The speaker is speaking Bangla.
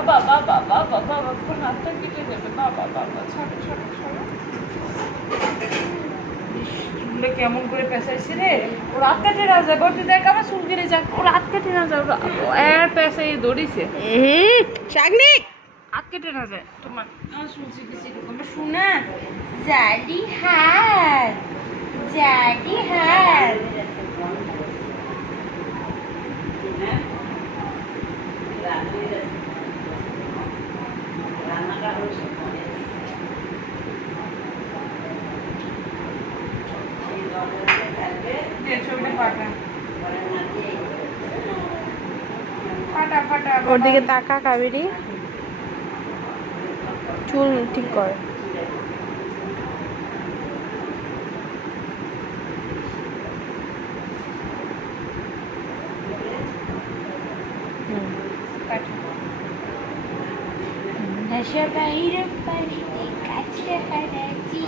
বাবা বাবা বাবা বাবা কোন হাতটা কেটে যাবে বাবা বাবা ছাড়ো ছাড়ো ছাড়ো চুলটা কেমন করে পেঁচাইছে রে ওর হাত কেটে না যাবে তুই দেখ আমার চুল কেটে যাক ওর হাত কেটে না যাবে এর পেঁচাই দৌড়িছে শাগনিক হাত কেটে না যায় তোমার শুনছি কিছু তোমরা শুনে জালি হাত জালি হাত ওর দিকে তাকা কাবেরি চুল ঠিক কর বাহিরে বাড়িতে কাছে হারাচ্ছি